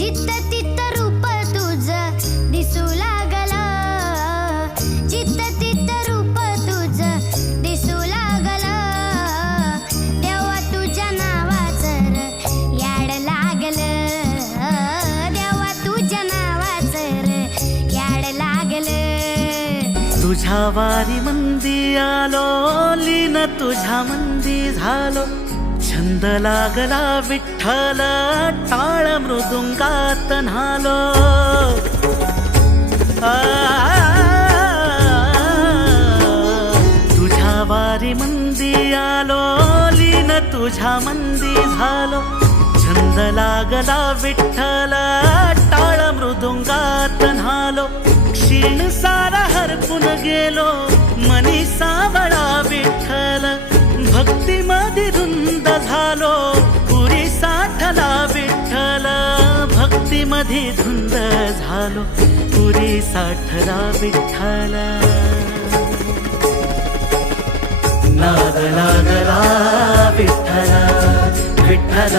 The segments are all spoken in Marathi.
जित्त तित्त रूप तुझं दिसू लागला, जित्त तित्त रूप तुझं दिसू लागला. देवा तुझ्या नावाचं र याड लागलं, देवा तुझ्या नावाचं र याड लागलं. तुझ्या वारी मंदी आलो, लीन तुझ्या मंदी झालो. छंद लागला विठ्ठल, टाळ मृदुंगात न्हालो. तुझ्या वारी मंदी आलो, लीन तुझ्या मंदी झालो. छंद लागला विठ्ठल, टाळ मृदुंगात न्हालो. क्षीण सारा हरपून गेलो, मनी सावळा विठ्ठल. भक्तीमध्ये धुंद झालो, पुरी साठला विठ्ठल. भक्तीमध्ये धुंद झालो, पुरी साठला विठ्ठल. नाद लागला विठ्ठल विठ्ठल,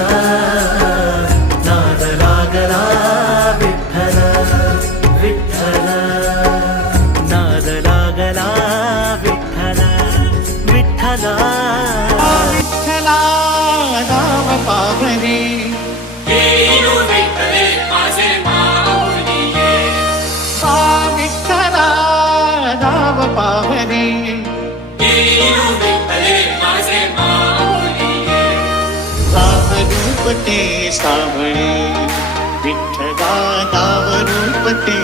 नाद लागला विठ्ठल विठ्ठल, नाद लागला विठ्ठल विठ्ठल. विठ्ठला नाव पावने, येऊ विठ्ठले माझे माऊलीये. विठ्ठला नाव पावने, येऊ विठ्ठले माझे माऊलीये. नाव रूप ते सावळे, विठ्ठला नाव रूप ते